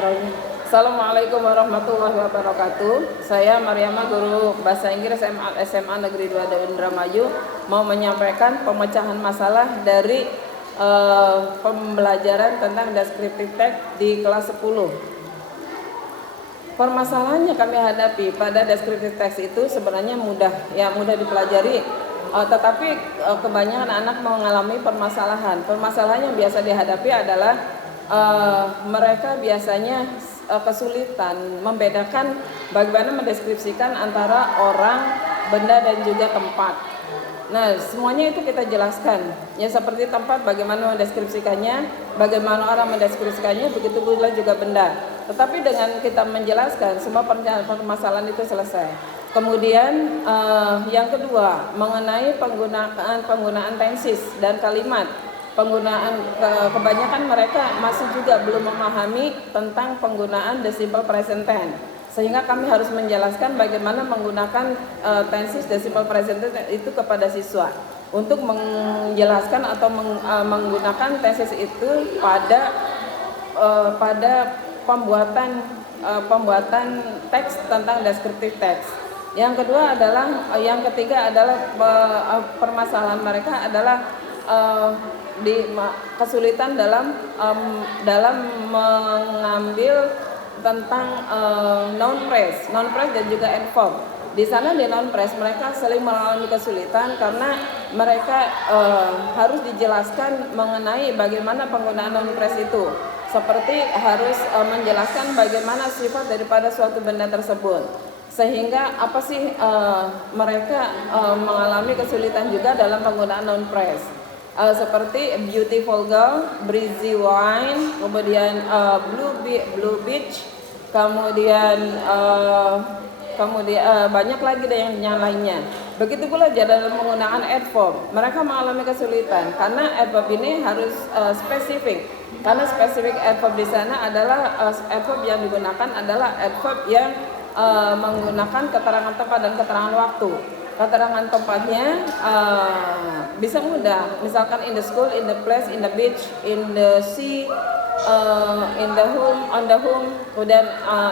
Assalamualaikum warahmatullahi wabarakatuh. Saya Mariama, guru Bahasa Inggris SMA Negeri 2 Indramayu, mau menyampaikan pemecahan masalah dari pembelajaran tentang descriptive text di kelas 10. Permasalahannya kami hadapi pada descriptive text itu sebenarnya mudah dipelajari, tetapi kebanyakan anak mengalami permasalahan. Permasalahan yang biasa dihadapi adalah mereka biasanya kesulitan membedakan bagaimana mendeskripsikan antara orang, benda, dan juga tempat. Nah, semuanya itu kita jelaskan. Ya, seperti tempat bagaimana mendeskripsikannya, bagaimana orang mendeskripsikannya, begitu pula juga benda. Tetapi dengan kita menjelaskan, semua permasalahan itu selesai. Kemudian yang kedua, mengenai penggunaan tenses dan kalimat. Kebanyakan mereka masih juga belum memahami tentang penggunaan the simple present tense, sehingga kami harus menjelaskan bagaimana menggunakan tenses the simple present tense itu kepada siswa untuk menjelaskan atau menggunakan tenses itu pada pembuatan teks tentang descriptive text. Yang ketiga adalah permasalahan mereka adalah kesulitan dalam mengambil tentang noun phrase dan juga adverb. Di sana di noun phrase mereka sering mengalami kesulitan karena mereka harus dijelaskan mengenai bagaimana penggunaan noun phrase itu. Seperti harus menjelaskan bagaimana sifat daripada suatu benda tersebut. Sehingga mereka mengalami kesulitan juga dalam penggunaan noun phrase. Seperti beautiful girl, breezy wine, kemudian blue beach, kemudian banyak lagi yang lainnya. Begitu pula dalam menggunakan adverb, mereka mengalami kesulitan karena adverb ini harus spesifik. Karena spesifik adverb di sana adalah adverb yang digunakan adalah adverb yang menggunakan keterangan tempat dan keterangan waktu. Keterangan tempatnya bisa mudah, misalkan in the school, in the place, in the beach, in the sea, in the home, on the home, kemudian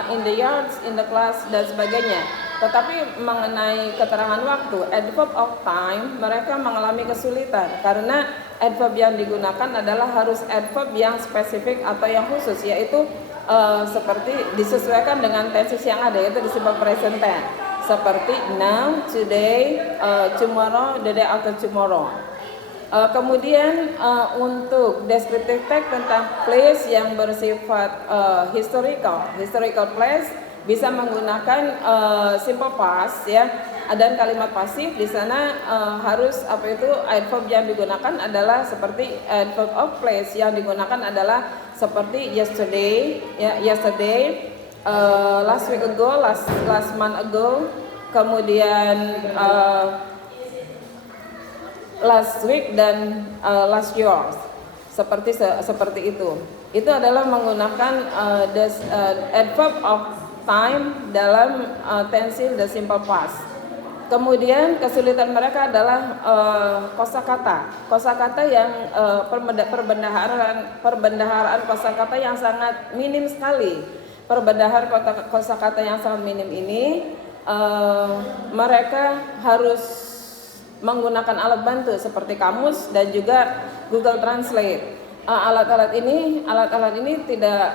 in the yards, in the class, dan sebagainya. Tetapi mengenai keterangan waktu, adverb of time, mereka mengalami kesulitan karena adverb yang digunakan adalah harus adverb yang spesifik atau yang khusus, yaitu seperti disesuaikan dengan tenses yang ada, yaitu di simple present tense. Seperti now, today, tomorrow, the day after tomorrow. Kemudian untuk descriptive text tentang place yang bersifat historical place bisa menggunakan simple past ya, dan kalimat pasif. Di sana harus adverb yang digunakan adalah seperti adverb of place yang digunakan adalah seperti yesterday ya, last week ago, last month ago, kemudian last week dan last year, seperti itu. Itu adalah menggunakan adverb of time dalam tense the simple past. Kemudian kesulitan mereka adalah kosakata yang perbendaharaan kosakata yang sangat minim sekali. Perbendaharaan kosakata yang sangat minim ini mereka harus menggunakan alat bantu seperti kamus dan juga Google Translate. Alat-alat ini tidak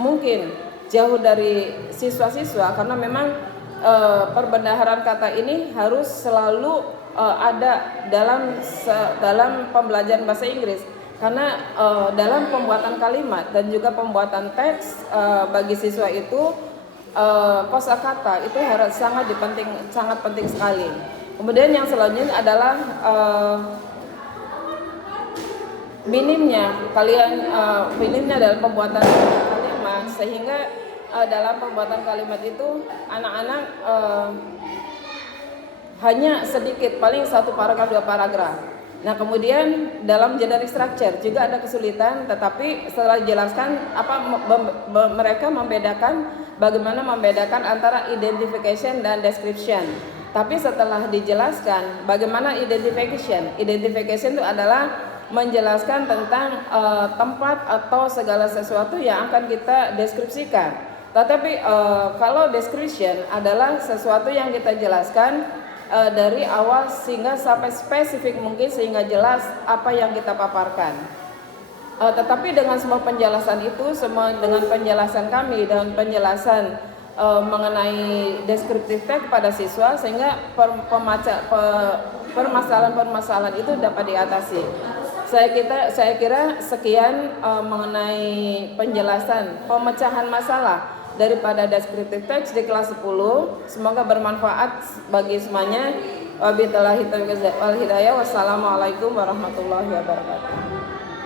mungkin jauh dari siswa-siswa karena memang perbendaharaan kata ini harus selalu ada dalam pembelajaran bahasa Inggris. Karena dalam pembuatan kalimat dan juga pembuatan teks bagi siswa itu kosakata itu harus sangat penting sekali. Kemudian yang selanjutnya adalah minimnya dalam pembuatan kalimat, sehingga dalam pembuatan kalimat itu anak-anak hanya sedikit, paling 1 paragraf 2 paragraf. Nah, kemudian dalam generic structure juga ada kesulitan, tetapi setelah dijelaskan mereka bagaimana membedakan antara identification dan description. Tapi setelah dijelaskan bagaimana identification itu adalah menjelaskan tentang tempat atau segala sesuatu yang akan kita deskripsikan. Tetapi kalau description adalah sesuatu yang kita jelaskan dari awal sehingga sampai spesifik mungkin sehingga jelas apa yang kita paparkan. Tetapi dengan semua penjelasan itu, semua dengan penjelasan kami dan penjelasan mengenai deskriptif teks kepada siswa sehingga permasalahan-permasalahan itu dapat diatasi. Saya kira sekian mengenai penjelasan pemecahan masalah daripada deskriptif teks di kelas 10. Semoga bermanfaat bagi semuanya. Wabillahi taufiq wal hidayah. Wassalamualaikum warahmatullahi wabarakatuh.